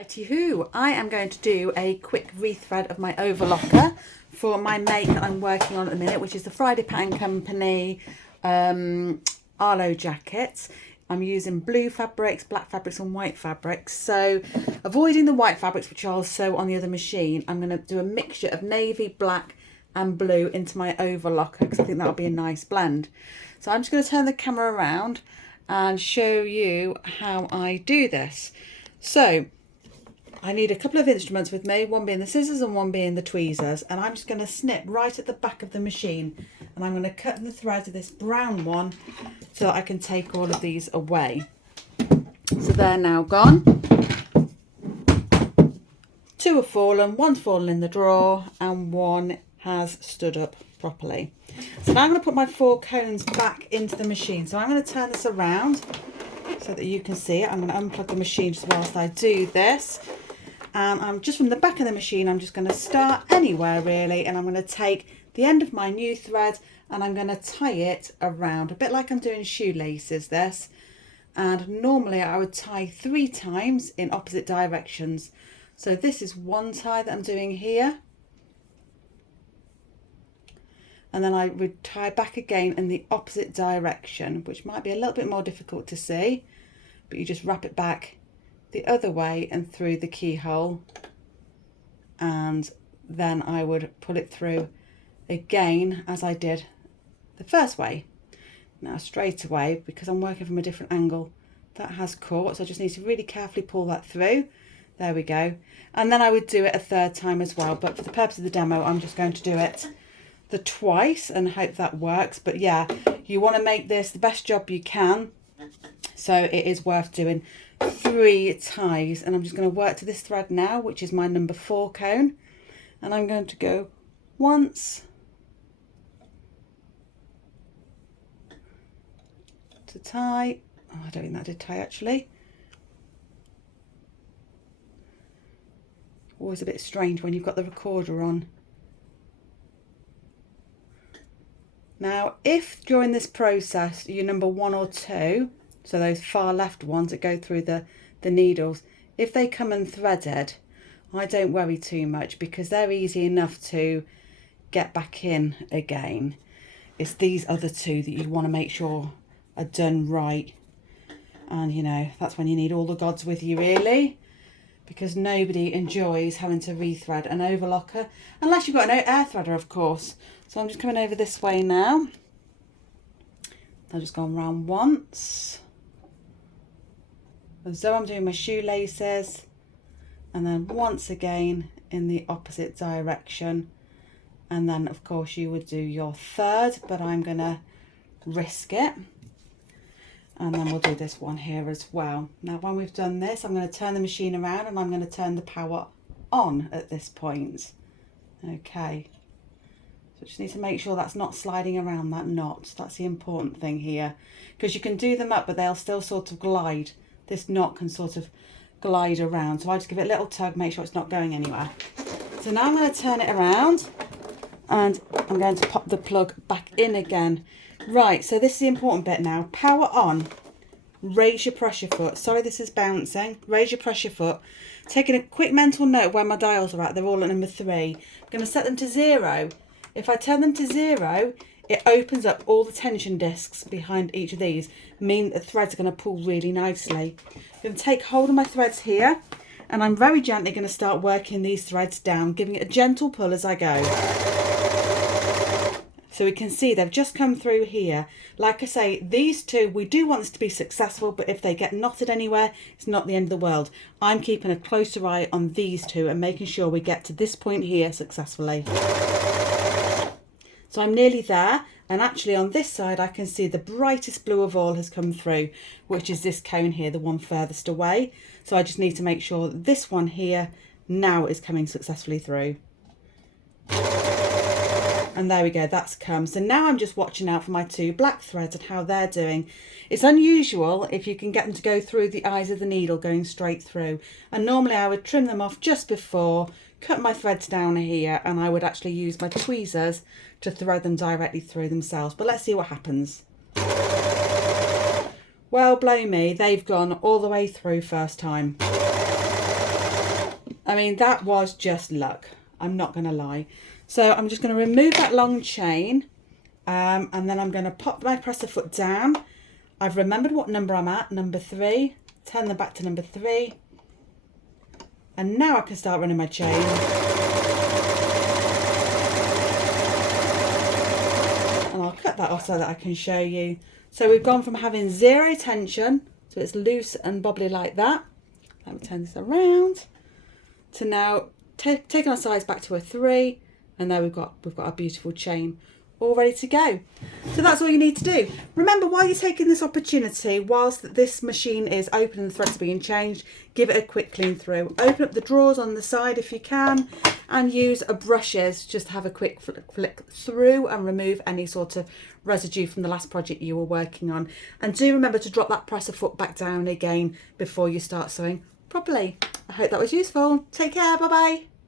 Righty-hoo, I am going to do a quick rethread of my overlocker for my make that I'm working on at the minute, which is the Friday Pattern Company Arlo jacket. I'm using blue fabrics, black fabrics and white fabrics. So avoiding the white fabrics, which I'll sew on the other machine, I'm going to do a mixture of navy, black and blue into my overlocker because I think that'll be a nice blend. So I'm just going to turn the camera around and show you how I do this. So I need a couple of instruments with me, one being the scissors and one being the tweezers, and I'm just going to snip right at the back of the machine, and I'm going to cut the threads of this brown one so that I can take all of these away. So they're now gone. Two have fallen, one's fallen in the drawer and one has stood up properly. So now I'm going to put my 4 cones back into the machine. So I'm going to turn this around so that you can see it. I'm going to unplug the machine just whilst I do this. And I'm just from the back of the machine, I'm just going to start anywhere really, and I'm going to take the end of my new thread and I'm going to tie it around, a bit like I'm doing shoelaces this. And normally I would tie 3 times in opposite directions. So this is one tie that I'm doing here. And then I would tie back again in the opposite direction, which might be a little bit more difficult to see, but you just wrap it back the other way and through the keyhole, and then I would pull it through again as I did the first way. Now straight away, because I'm working from a different angle, that has caught, so I just need to really carefully pull that through. There we go. And then I would do it a 3rd time as well, but for the purpose of the demo I'm just going to do it the twice and hope that works. But yeah, you want to make this the best job you can, so it is worth doing 3 ties. And I'm just going to work to this thread now, which is my number 4 cone, and I'm going to go once to tie. Oh, I don't think that did tie actually. Always a bit strange when you've got the recorder on. Now, if during this process you're number 1 or 2, so those far left ones that go through the needles, if they come unthreaded, I don't worry too much because they're easy enough to get back in again. It's these other 2 that you want to make sure are done right. And you know, that's when you need all the gods with you really, because nobody enjoys having to rethread an overlocker, unless you've got an air threader of course. So I'm just coming over this way now. I've just gone round once, as though I'm doing my shoelaces, and then once again in the opposite direction. And then of course you would do your 3rd, but I'm gonna risk it. And then we'll do this one here as well. Now when we've done this, I'm going to turn the machine around and I'm going to turn the power on at this point. Okay. So just need to make sure that's not sliding around that knot. That's the important thing here. Because you can do them up, but they'll still sort of glide. This knot can sort of glide around. So I just give it a little tug, make sure it's not going anywhere. So now I'm going to turn it around and I'm going to pop the plug back in again. Right, so this is the important bit now. Power on, raise your pressure foot. Sorry this is bouncing. Raise your pressure foot. Taking a quick mental note of where my dials are at. They're all at number 3. I'm going to set them to 0. If I turn them to 0, it opens up all the tension discs behind each of these, meaning the threads are going to pull really nicely. I'm going to take hold of my threads here, and I'm very gently going to start working these threads down, giving it a gentle pull as I go. So we can see they've just come through here. Like I say, these 2, we do want this to be successful, but if they get knotted anywhere, it's not the end of the world. I'm keeping a closer eye on these 2 and making sure we get to this point here successfully. So I'm nearly there, and actually on this side I can see the brightest blue of all has come through, which is this cone here, the one furthest away. So I just need to make sure that this one here now is coming successfully through. And there we go, that's come. So now I'm just watching out for my 2 black threads and how they're doing. It's unusual if you can get them to go through the eyes of the needle going straight through. And normally I would trim them off just before, cut my threads down here, and I would actually use my tweezers to thread them directly through themselves. But let's see what happens. Well, blow me, they've gone all the way through first time. I mean, that was just luck. I'm not going to lie. So I'm just going to remove that long chain, and then I'm going to pop my presser foot down. I've remembered what number I'm at, number 3. Turn them back to number 3. And now I can start running my chain. And I'll cut that off so that I can show you. So we've gone from having 0 tension, so it's loose and bobbly like that. Let me turn this around. To now taking our size back to a 3, and there we've got our beautiful chain all ready to go. So that's all you need to do. Remember, while you're taking this opportunity, whilst this machine is open and the threads are being changed, give it a quick clean through. Open up the drawers on the side if you can, and use a brushes just to have a quick flick through and remove any sort of residue from the last project you were working on. And do remember to drop that presser foot back down again before you start sewing properly. I hope that was useful. Take care. Bye bye.